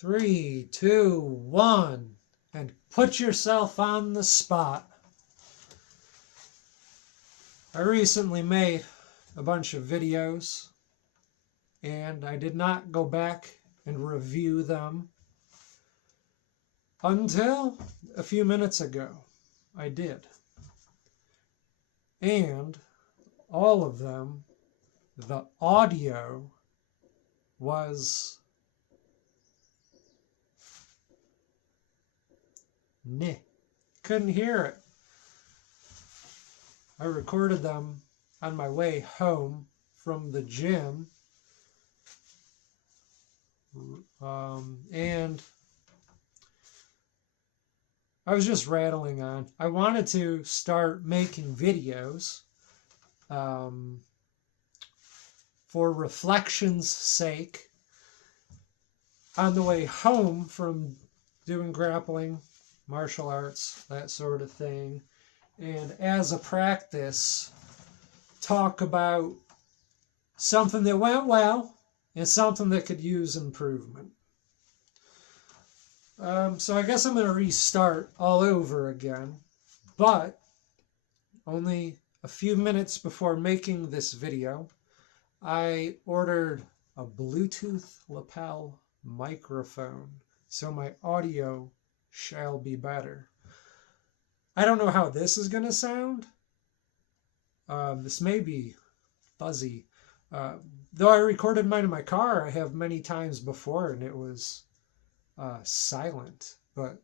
3, 2, 1, and put yourself on the spot. I recently made a bunch of videos, and I did not go back and review them until a few minutes ago. I did. And all of them, the audio was meh. Couldn't hear it. I recorded them on my way home from the gym. And I was just rattling on. I wanted to start making videos for reflection's sake on the way home from doing grappling, martial arts, that sort of thing. And as a practice, talk about something that went well and something that could use improvement. So I guess I'm going to restart all over again, but only a few minutes before making this video, I ordered a Bluetooth lapel microphone, so my audio shall be better. I don't know how this is going to sound. This may be fuzzy. Though I recorded mine in my car, I have many times before, and it was silent. But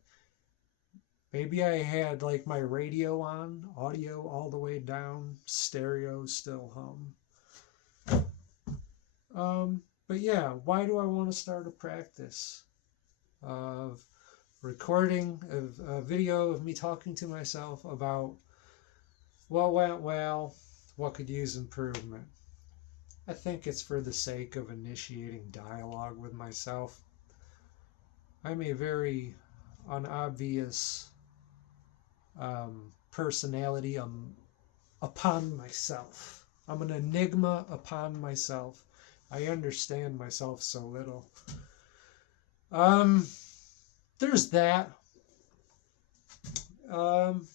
maybe I had like my radio on, audio all the way down, stereo still hum. But yeah, why do I want to start a practice of recording a video of me talking to myself about what went well, what could use improvement? I think it's for the sake of initiating dialogue with myself. I'm a very unobvious personality upon myself. I'm an enigma upon myself. I understand myself so little. There's that. And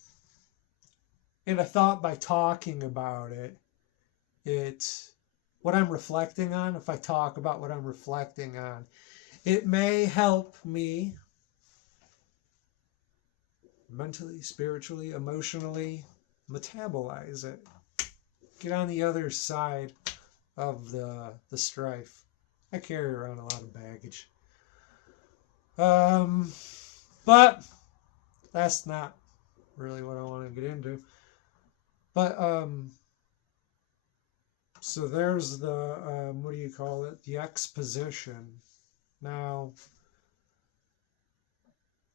I thought by talking about it, what I'm reflecting on, if I talk about what I'm reflecting on, it may help me mentally, spiritually, emotionally metabolize it. Get on the other side of the strife. I carry around a lot of baggage. But that's not really what I want to get into. But so there's the what do you call it? The exposition. Now,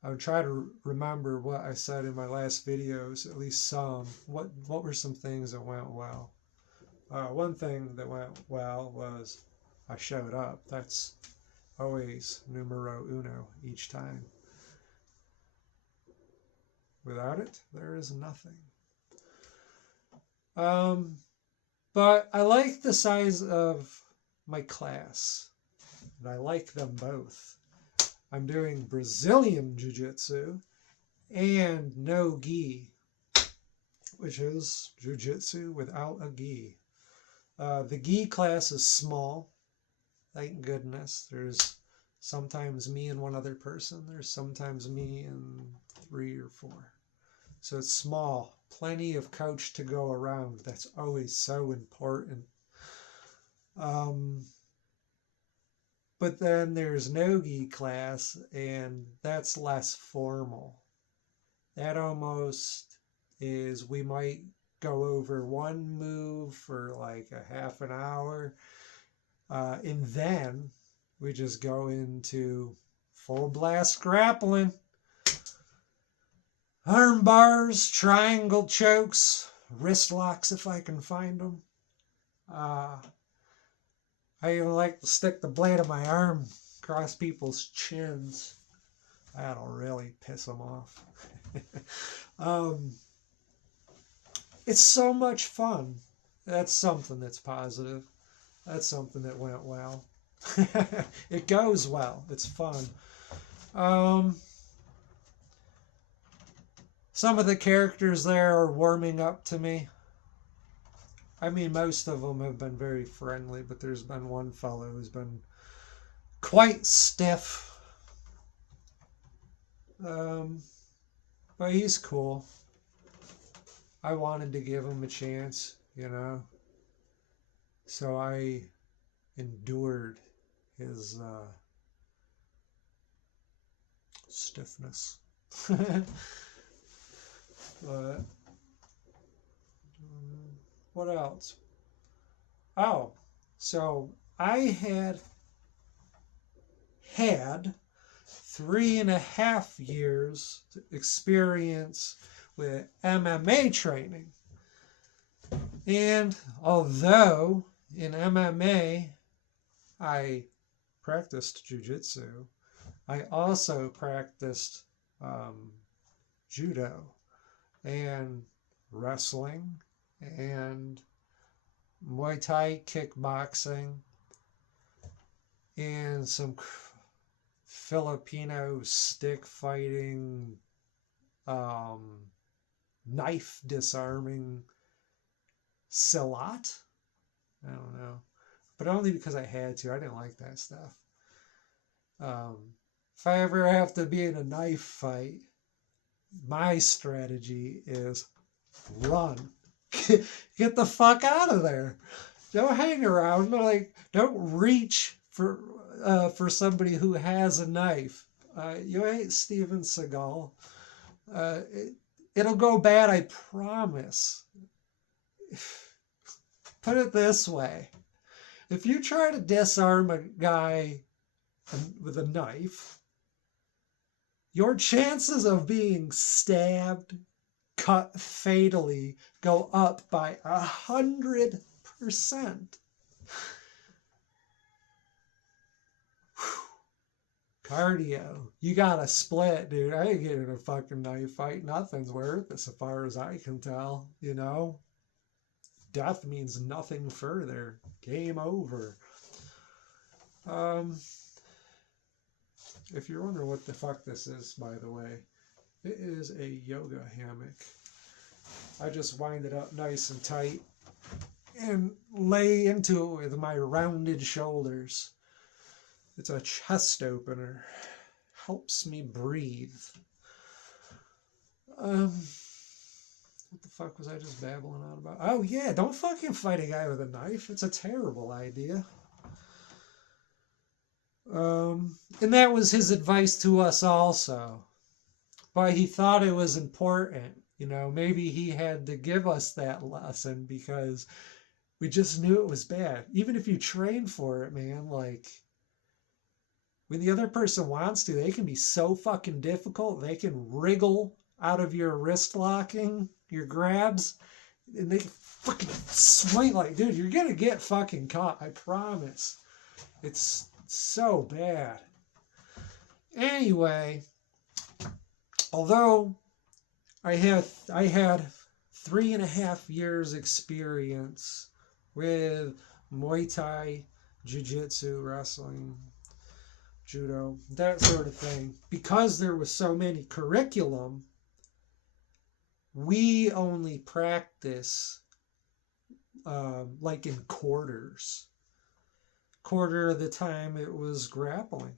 I would try to remember what I said in my last videos, at least some. What were some things that went well? One thing that went well was I showed up. That's always numero uno each time. Without it, there is nothing. But I like the size of my class, and I like them both. I'm doing Brazilian Jiu-Jitsu and no gi, which is Jiu-Jitsu without a gi. The gi class is small, thank goodness. There's sometimes me and one other person. There's sometimes me and 3 or 4. So it's small, plenty of couch to go around. That's always so important. But then there's no-gi class, and that's less formal. That almost is, we might go over one move for like a half an hour, and then we just go into full blast grappling. Arm bars, triangle chokes, wrist locks if I can find them. I even like to stick the blade of my arm across people's chins. That'll really piss them off. It's so much fun. That's something that's positive. That's something that went well. It goes well. It's fun. Um, some of the characters there are warming up to me. I mean, most of them have been very friendly, but there's been one fellow who's been quite stiff. Um, but he's cool. I wanted to give him a chance, you know. So I endured his stiffness. But what else? Oh, so I had 3.5 years experience with MMA training. And although in MMA I practiced jiu-jitsu, I also practiced judo and wrestling and Muay Thai kickboxing and some Filipino stick fighting, knife disarming silat. I don't know, but only because I had to. I didn't like that stuff. If I ever have to be in a knife fight, my strategy is run. Get the fuck out of there. Don't hang around. Like, don't reach for somebody who has a knife. You ain't Steven Seagal. It'll go bad, I promise. Put it this way. If you try to disarm a guy with a knife, your chances of being stabbed, cut fatally, go up by 100%. Cardio. You gotta split, dude. I ain't getting a fucking knife fight. Nothing's worth it as far as I can tell, you know? Death means nothing further. Game over. If you're wondering what the fuck this is, by the way, it is a yoga hammock. I just wind it up nice and tight and lay into it with my rounded shoulders. It's a chest opener. Helps me breathe. What the fuck was I just babbling on about? Oh yeah, don't fucking fight a guy with a knife. It's a terrible idea. And that was his advice to us also. But he thought it was important. You know, maybe he had to give us that lesson because we just knew it was bad. Even if you train for it, man, like, when the other person wants to, they can be so fucking difficult. They can wriggle out of your wrist locking, your grabs, and they can fucking swing like, dude, you're gonna get fucking caught. I promise. It's so bad. Anyway, although I had 3.5 years experience with Muay Thai, Jiu-Jitsu, wrestling, judo, that sort of thing, because there was so many curriculum, we only practice like in quarters. Quarter of the time it was grappling.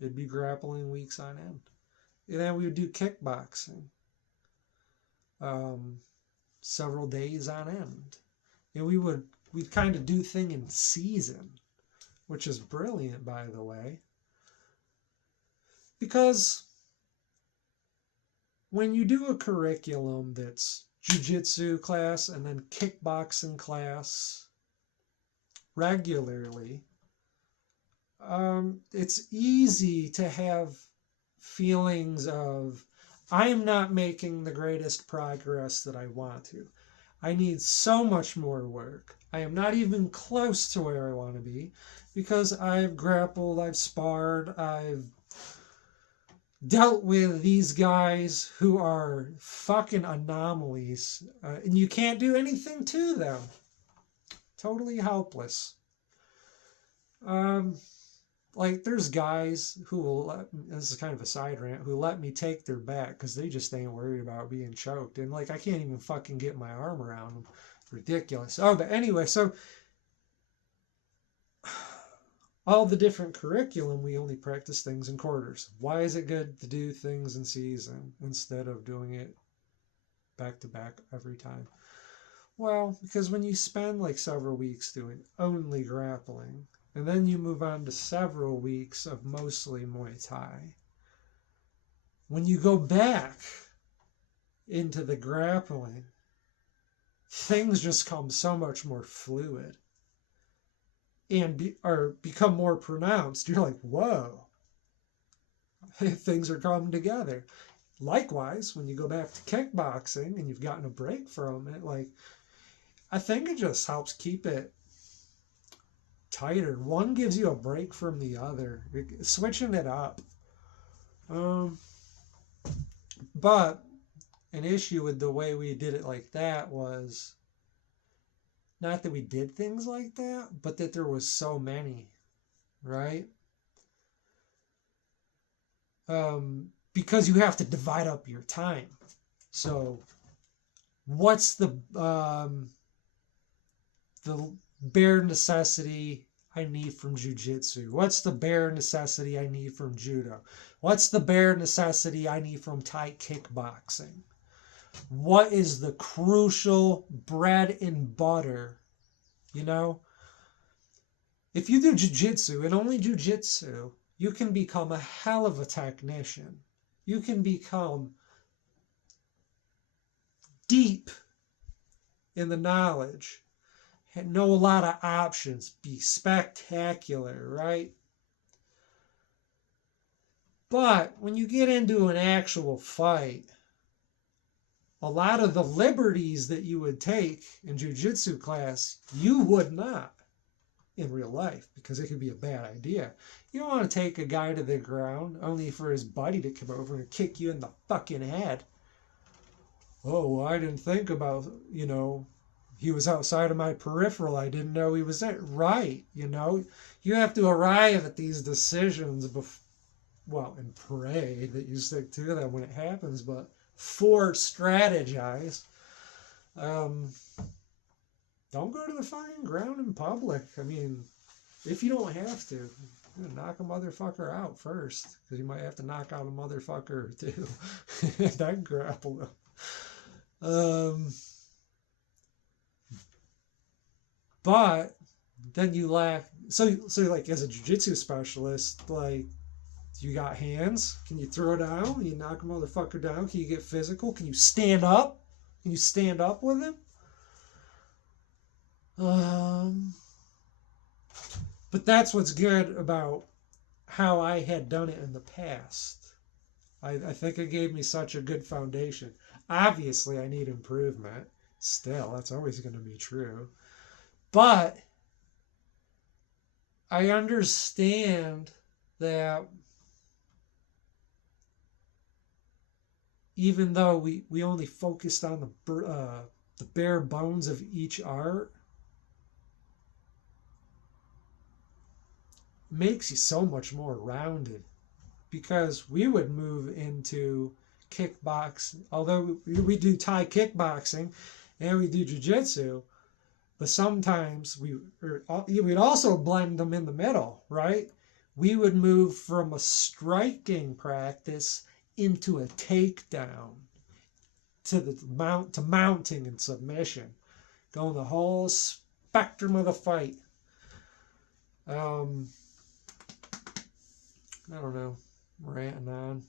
It'd be grappling weeks on end. And then we would do kickboxing several days on end. And we'd kind of do thing in season, which is brilliant, by the way. Because when you do a curriculum that's jiu-jitsu class and then kickboxing class regularly, it's easy to have feelings of, I am not making the greatest progress that I want to. I need so much more work. I am not even close to where I want to be because I've grappled, I've sparred, I've dealt with these guys who are fucking anomalies, and you can't do anything to them. Totally helpless. like, there's guys who will this is kind of a side rant, who let me take their back because they just ain't worried about being choked. And, like, I can't even fucking get my arm around them. Ridiculous. Oh, but anyway, so all the different curriculum, we only practice things in quarters. Why is it good to do things in season instead of doing it back to back every time? Well, because when you spend like several weeks doing only grappling, and then you move on to several weeks of mostly Muay Thai, when you go back into the grappling, things just come so much more fluid and become more pronounced. You're like, whoa, things are coming together. Likewise, when you go back to kickboxing and you've gotten a break from it, like, I think it just helps keep it tighter. One gives you a break from the other, switching it up. But an issue with the way we did it like that was not that we did things like that, but that there was so many, right? Because you have to divide up your time. So what's the bare necessity I need from jiu-jitsu? What's the bare necessity I need from judo? What's the bare necessity I need from Thai kickboxing? What is the crucial bread and butter? You know, if you do jiu-jitsu and only jiu-jitsu, you can become a hell of a technician. You can become deep in the knowledge, know a lot of options, be spectacular, right? But when you get into an actual fight, a lot of the liberties that you would take in jiu-jitsu class, you would not in real life, because it could be a bad idea. You don't want to take a guy to the ground only for his buddy to come over and kick you in the fucking head. Oh, well, I didn't think about, he was outside of my peripheral. I didn't know he was there. Right, you have to arrive at these decisions and pray that you stick to them when it happens, but strategize. Don't go to the fucking ground in public. I mean, if you don't have to, knock a motherfucker out first, because you might have to knock out a motherfucker too, and then grapple them. But then you lack. So like, as a jiu-jitsu specialist, like, you got hands? Can you throw down? Can you knock a motherfucker down? Can you get physical? Can you stand up? Can you stand up with him? But that's what's good about how I had done it in the past. I think it gave me such a good foundation. Obviously, I need improvement. Still, that's always going to be true. But I understand that even though we only focused on the bare bones of each art, makes you so much more rounded, because we would move into kickbox, although we do Thai kickboxing and we do jiu-jitsu, but sometimes we'd also blend them in the middle, right? We would move from a striking practice into a takedown to mounting and submission, going the whole spectrum of the fight. I don't know, I'm ranting on.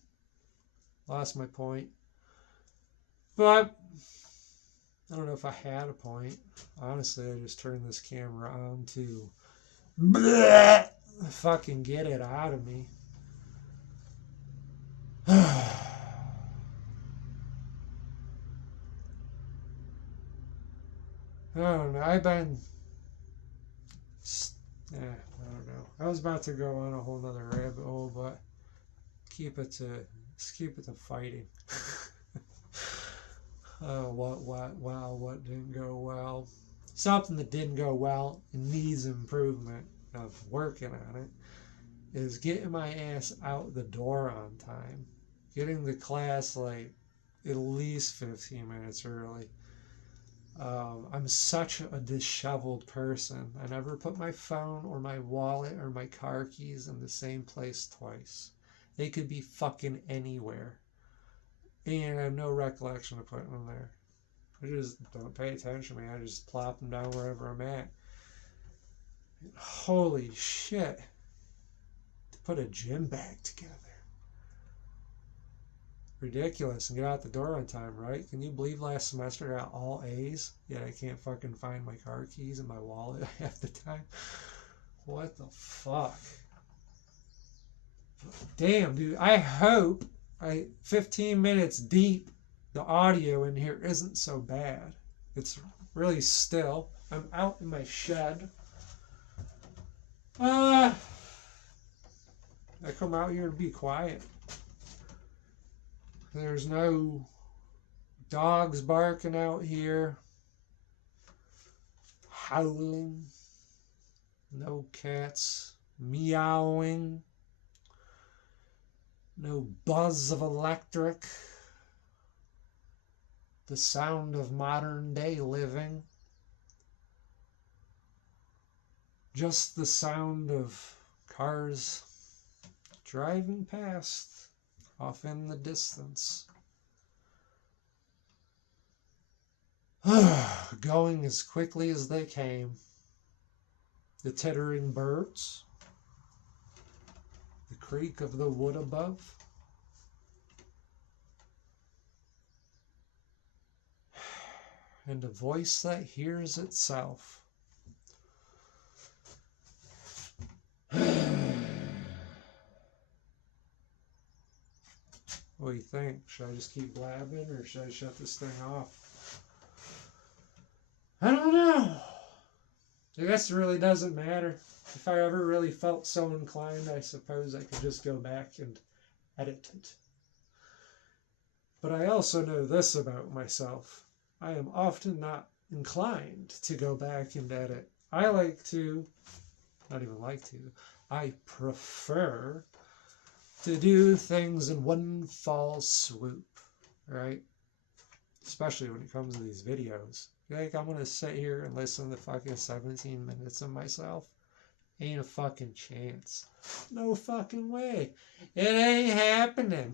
Lost my point. But I don't know if I had a point. Honestly, I just turned this camera on to fucking get it out of me. I don't know. I don't know. I was about to go on a whole nother rabbit hole, but let's keep it to fighting. What didn't go well? Something that didn't go well and needs improvement. I'm working on it. is getting my ass out the door on time. Getting to class like at least 15 minutes early. I'm such a disheveled person. I never put my phone or my wallet or my car keys in the same place twice. They could be fucking anywhere. And I have no recollection of putting them there. I just don't pay attention, man. I just plop them down wherever I'm at. Holy shit. To put a gym bag together. Ridiculous, and get out the door on time, right? Can you believe last semester I got all A's, yet I can't fucking find my car keys and my wallet half the time? What the fuck? Damn, dude. I hope 15 minutes deep, the audio in here isn't so bad. It's really still. I'm out in my shed. I come out here to be quiet. There's no dogs barking out here, howling, no cats meowing, no buzz of electric, the sound of modern day living, just the sound of cars driving past. Off in the distance. Going as quickly as they came. The tittering birds. The creak of the wood above. And a voice that hears itself. What do you think? Should I just keep blabbing or should I shut this thing off? I don't know. I guess it really doesn't matter. If I ever really felt so inclined, I suppose I could just go back and edit it. But I also know this about myself. I am often not inclined to go back and edit. I prefer to do things in one fall swoop, right? Especially when it comes to these videos. You think I'm going to sit here and listen to fucking 17 minutes of myself? Ain't a fucking chance. No fucking way. It ain't happening.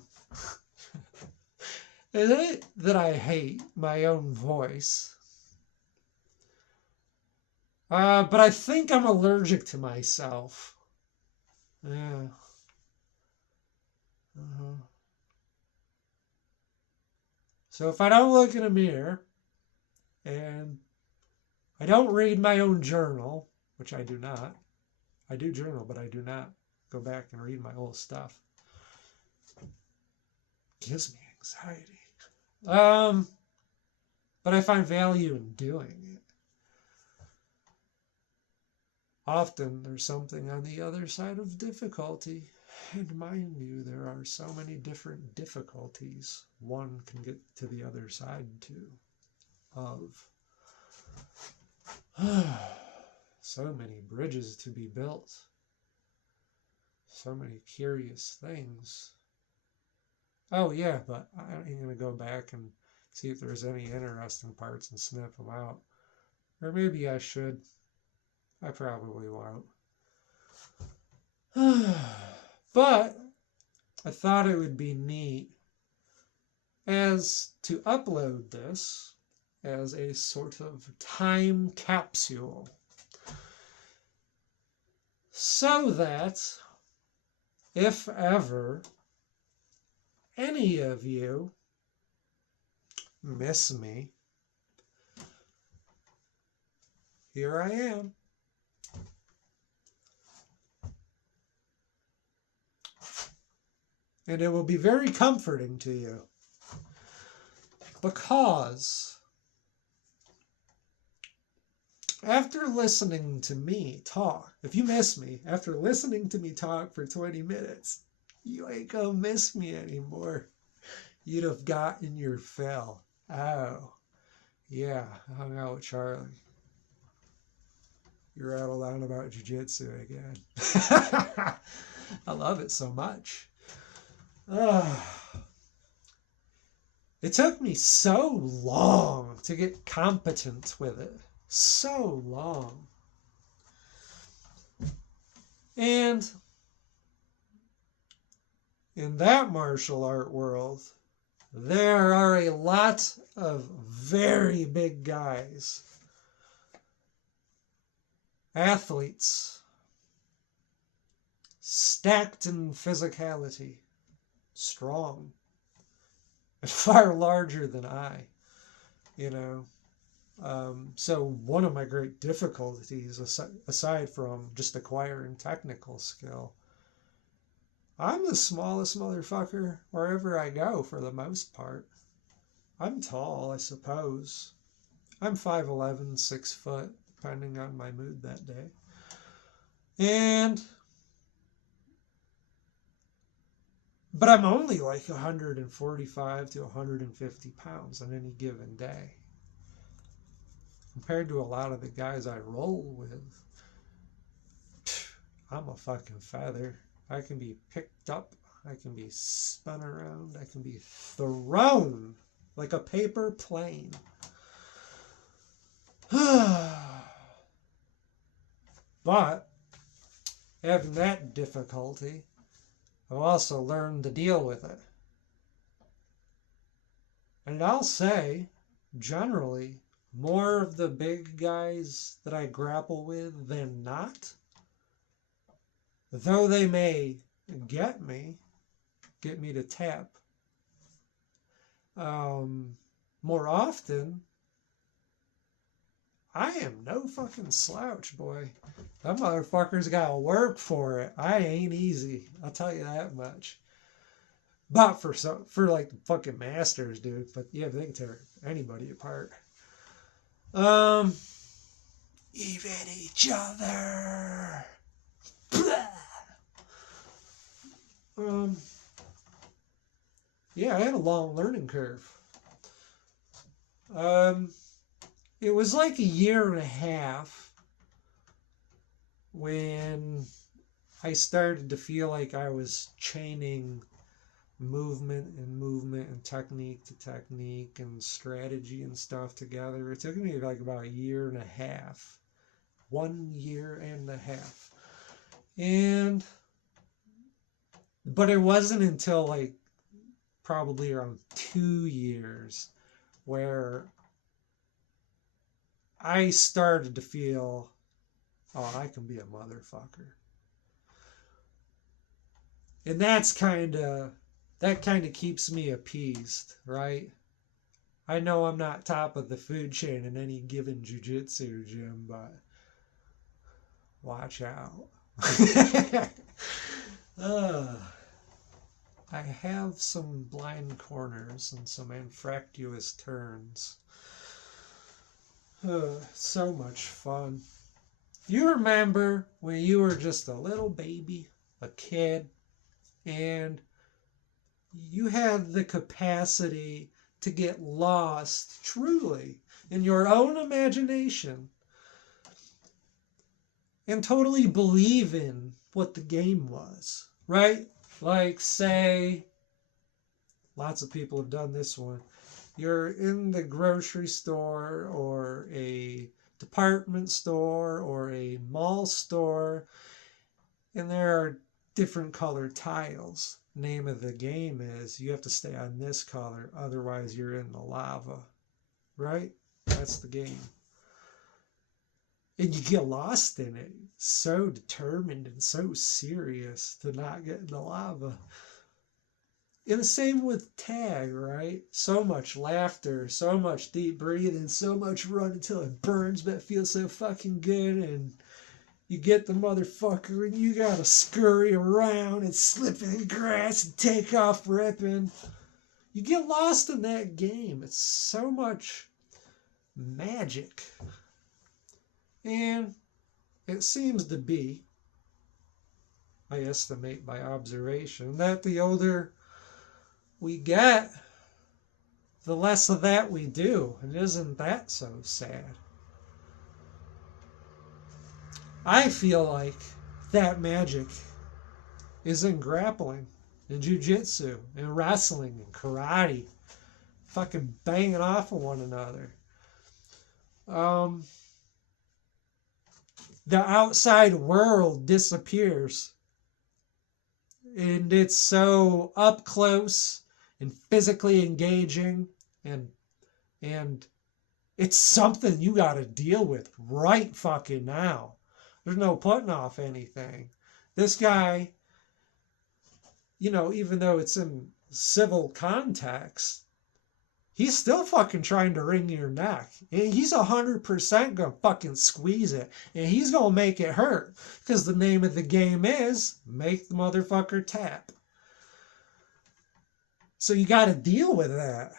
It ain't that I hate my own voice. But I think I'm allergic to myself. Yeah. So if I don't look in a mirror and I don't read my own journal, which I do not. I do journal, but I do not go back and read my old stuff. It gives me anxiety. But I find value in doing it. Often there's something on the other side of difficulty. And mind you, there are so many different difficulties one can get to the other side of. So many bridges to be built. So many curious things. Oh yeah, but I ain't going to go back and see if there's any interesting parts and sniff them out. Or maybe I should. I probably won't. But I thought it would be neat as to upload this as a sort of time capsule. So that if ever any of you miss me, here I am. And it will be very comforting to you. Because after listening to me talk, if you miss me, after listening to me talk for 20 minutes, you ain't gonna miss me anymore. You'd have gotten your fill. Oh, yeah, I hung out with Charlie. You rattled on about jiu-jitsu again. I love it so much. Uh, it took me so long to get competent with it. So long. And in that martial art world, there are a lot of very big guys, athletes, stacked in physicality, strong, and far larger than I, you know. So one of my great difficulties, aside from just acquiring technical skill, I'm the smallest motherfucker wherever I go for the most part. I'm tall, I suppose. I'm 5'11", 6 foot, depending on my mood that day. But I'm only like 145 to 150 pounds on any given day. Compared to a lot of the guys I roll with, I'm a fucking feather. I can be picked up. I can be spun around. I can be thrown like a paper plane. But having that difficulty, I've also learned to deal with it. And I'll say, generally, more of the big guys that I grapple with than not, though they may get me to tap, more often, I am no fucking slouch, boy. That motherfucker's got to work for it. I ain't easy. I'll tell you that much. But for like the fucking masters, dude. But yeah, they can tear anybody apart. Even each other. Yeah, I had a long learning curve. It was like a year and a half when I started to feel like I was chaining movement and technique to technique and strategy and stuff together. It took me like about a year and a half. 1 year and a half. But it wasn't until like probably around 2 years where I started to feel, oh, I can be a motherfucker. And that kind of keeps me appeased, right? I know I'm not top of the food chain in any given jiu-jitsu gym, but watch out. I have some blind corners and some anfractuous turns. So much fun. You remember when you were just a little baby, a kid, and you had the capacity to get lost truly in your own imagination and totally believe in what the game was, right? Like, say, lots of people have done this one. You're in the grocery store or a department store or a mall store, and there are different colored tiles. Name of the game is you have to stay on this color, otherwise you're in the lava, right? That's the game. And you get lost in it, so determined and so serious to not get in the lava. And the same with tag, right? So much laughter, so much deep breathing, so much run until it burns, but it feels so fucking good. And you get the motherfucker and you gotta scurry around and slip in the grass and take off ripping. You get lost in that game. It's so much magic. And it seems to be, I estimate by observation, that the older we get, the less of that we do. And isn't that so sad? I feel like that magic is in grappling and jiu-jitsu and wrestling and karate. Fucking banging off of one another. The outside world disappears. And it's so up close and physically engaging, and it's something you got to deal with right fucking now. There's no putting off anything. This guy, even though it's in civil context, he's still fucking trying to wring your neck. And he's 100% gonna fucking squeeze it. And he's gonna make it hurt. Because the name of the game is make the motherfucker tap. So you gotta deal with that.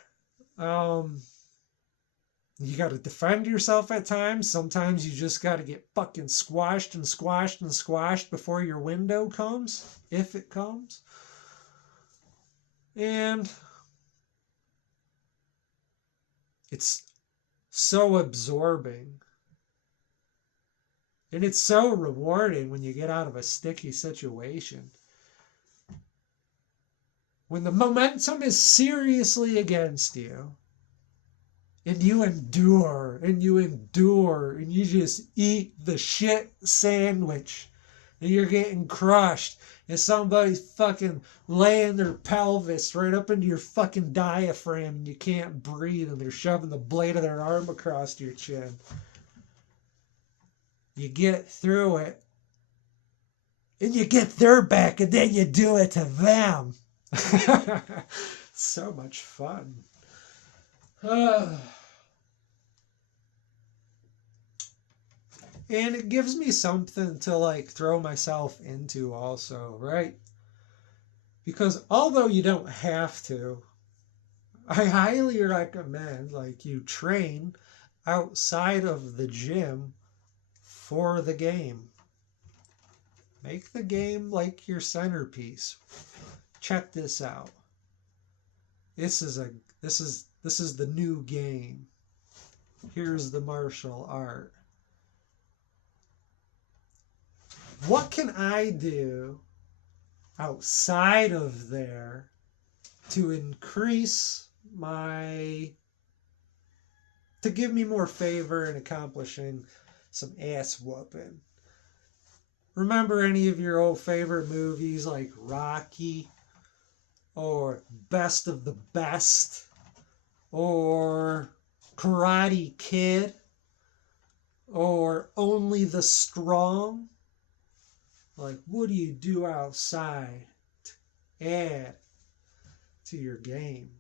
You gotta defend yourself at times. Sometimes you just gotta get fucking squashed and squashed and squashed before your window comes. If it comes. And it's so absorbing. And it's so rewarding when you get out of a sticky situation. When the momentum is seriously against you, and you endure, and you endure, and you just eat the shit sandwich, and you're getting crushed, and somebody's fucking laying their pelvis right up into your fucking diaphragm, and you can't breathe, and they're shoving the blade of their arm across your chin. You get through it, and you get their back, and then you do it to them. So much fun. And it gives me something to like throw myself into also, right? Because although you don't have to, I highly recommend like you train outside of the gym for the game. Make the game like your centerpiece. Check this out. This is the new game. Here's the martial art. What can I do outside of there to increase to give me more favor in accomplishing some ass whooping? Remember any of your old favorite movies like Rocky or Best of the Best or Karate Kid or Only the Strong? Like, what do you do outside to add to your game?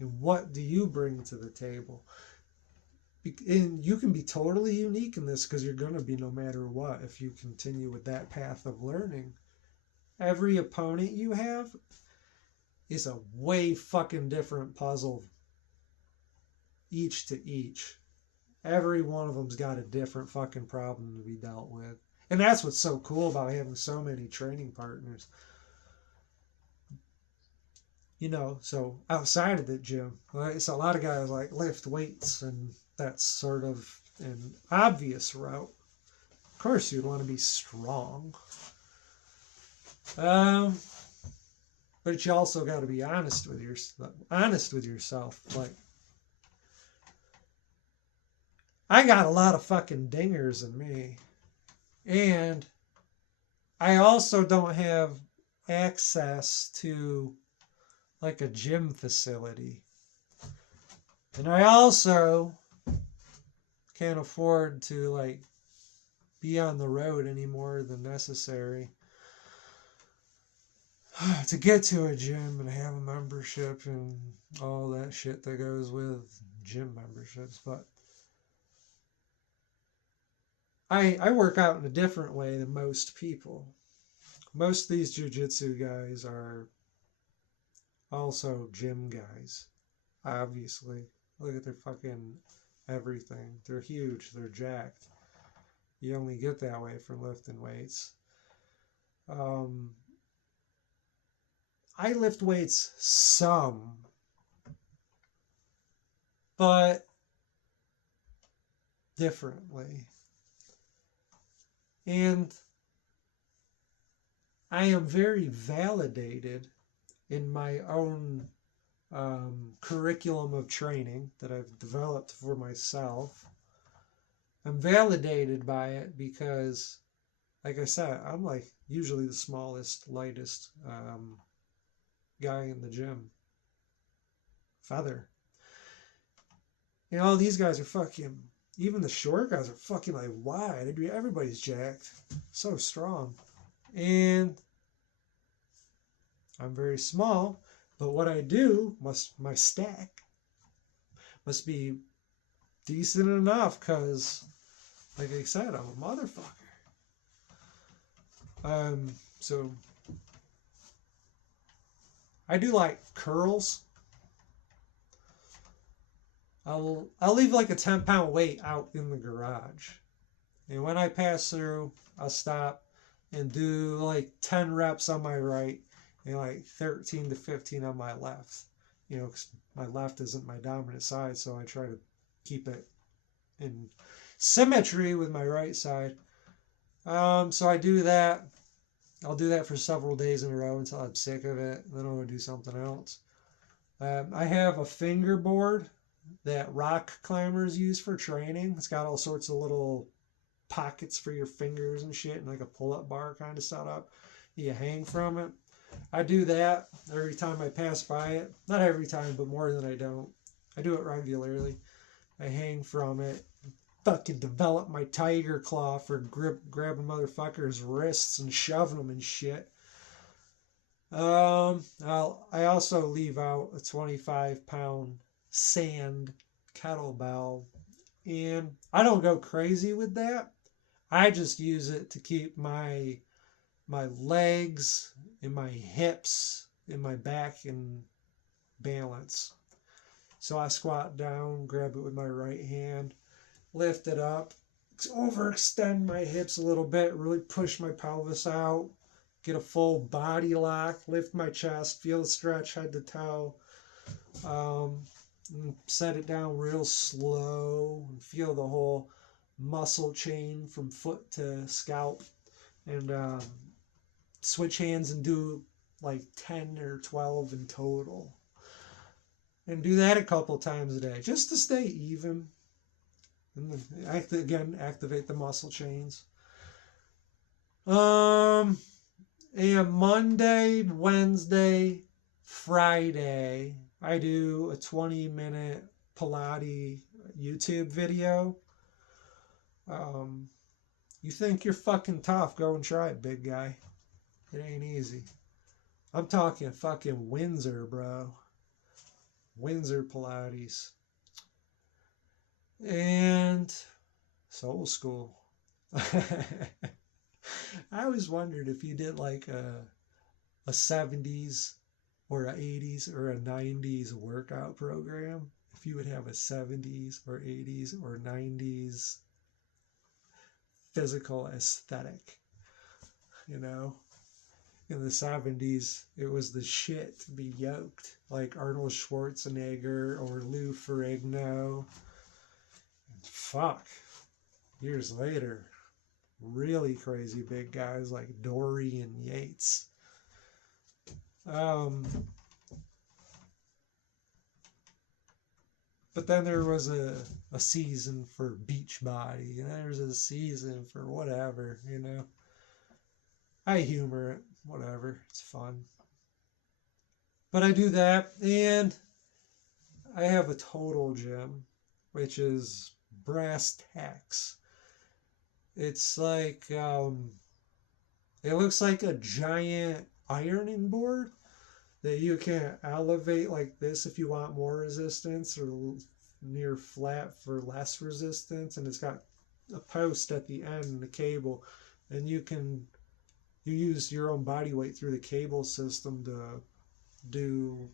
And what do you bring to the table? And you can be totally unique in this because you're going to be no matter what if you continue with that path of learning. Every opponent you have is a way fucking different puzzle each to each. Every one of them's got a different fucking problem to be dealt with. And that's what's so cool about having so many training partners. So outside of the gym, right? So a lot of guys like lift weights, and that's sort of an obvious route. Of course, you'd want to be strong. But you also got to be honest with yourself. Like, I got a lot of fucking dingers in me. And I also don't have access to like a gym facility. And I also can't afford to like be on the road any more than necessary to get to a gym and have a membership and all that shit that goes with gym memberships. But I work out in a different way than most people. Most of these jiu-jitsu guys are also gym guys, obviously. Look at their fucking everything. They're huge. They're jacked. You only get that way from lifting weights. I lift weights some, but differently. And I am very validated in my own curriculum of training that I've developed for myself. I'm validated by it because, like I said, I'm like usually the smallest, lightest guy in the gym. Feather. You know, these guys are fucking, even the short guys are fucking like wide. Everybody's jacked. So strong. And I'm very small, but what I do my stack must be decent enough because, like I said, I'm a motherfucker. So I do like curls. I'll leave like a 10-pound weight out in the garage, and when I pass through, I'll stop and do like 10 reps on my right and like 13 to 15 on my left. You know, 'cause my left isn't my dominant side, so I try to keep it in symmetry with my right side. So I do that. I'll do that for several days in a row until I'm sick of it. Then I'll go do something else. I have a fingerboard that rock climbers use for training. It's got all sorts of little pockets for your fingers and shit, and like a pull-up bar kind of setup. You hang from it. I do that every time I pass by it. Not every time, but more than I don't. I do it regularly. I hang from it. Fucking develop my tiger claw for grabbing motherfuckers' wrists and shoving them and shit. I also leave out a 25-pound sand kettlebell, and I don't go crazy with that. I just use it to keep my legs and my hips and my back in balance. So I squat down, grab it with my right hand, lift it up, overextend my hips a little bit, really push my pelvis out, get a full body lock, lift my chest, feel the stretch head to toe, set it down real slow, and feel the whole muscle chain from foot to scalp, and switch hands and do like 10 or 12 in total. And do that a couple times a day just to stay even. And activate the muscle chains. And Monday, Wednesday, Friday, I do a 20-minute Pilates YouTube video. You think you're fucking tough, go and try it, big guy. It ain't easy. I'm talking fucking Windsor, bro. Windsor Pilates. And Soul School. I always wondered if you did like a 70s or a 80s or a 90s workout program, if you would have a 70s or 80s or 90s physical aesthetic. You know, in the 70s, it was the shit to be yoked, like Arnold Schwarzenegger or Lou Ferrigno. Fuck. Years later, really crazy big guys like Dorian Yates. But then there was a season for Beachbody, and there's a season for whatever, you know. I humor it, whatever, it's fun. But I do that, and I have a total gym, which is brass tacks. It's like, it looks like a giant ironing board that you can elevate like this if you want more resistance, or near flat for less resistance. And it's got a post at the end and a cable, and you use your own body weight through the cable system to do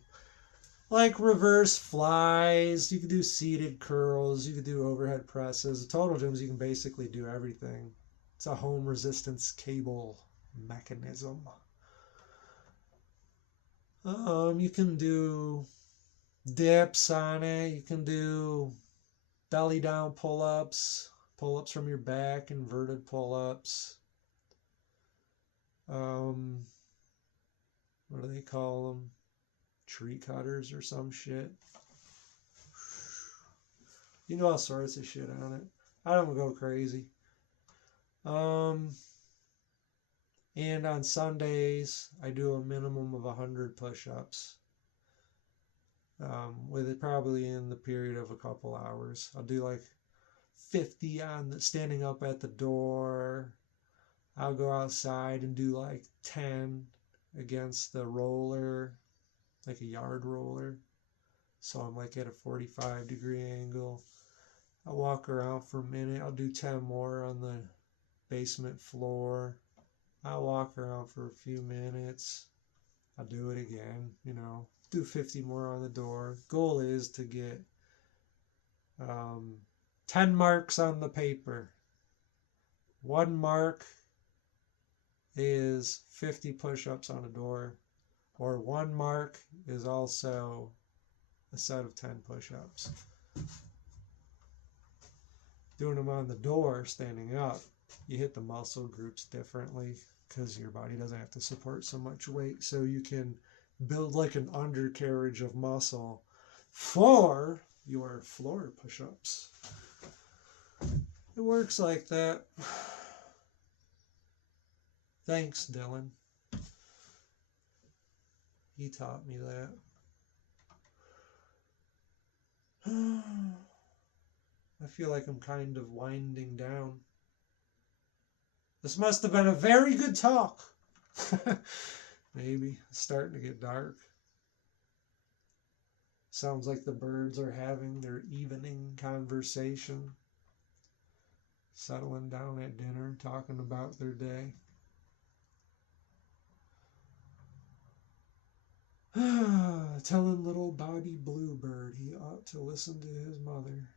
like reverse flies. You could do seated curls, you could do overhead presses. The total gyms, you can basically do everything. It's a home resistance cable mechanism. You can do dips on it. You can do belly down pull-ups from your back, inverted pull-ups. What do they call them? Tree cutters or some shit. You do all sorts of shit on it. I don't go crazy. And on Sundays, I do a minimum of 100 push-ups. With it probably in the period of a couple hours. I'll do like 50 on standing up at the door. I'll go outside and do like 10 against the roller, like a yard roller. So I'm like at a 45-degree angle. I'll walk around for a minute. I'll do 10 more on the basement floor. I'll walk around for a few minutes. I'll do it again, do 50 more on the door. Goal is to get 10 marks on the paper. 1 mark is 50 push-ups on a door, or 1 mark is also a set of 10 push-ups. Doing them on the door, standing up, you hit the muscle groups differently because your body doesn't have to support so much weight, so you can build like an undercarriage of muscle for your floor push-ups. It works like that. Thanks, Dylan. He taught me that. I feel like I'm kind of winding down. This must have been a very good talk. Maybe. It's starting to get dark. Sounds like the birds are having their evening conversation. Settling down at dinner, talking about their day. Telling little Bobby Bluebird he ought to listen to his mother.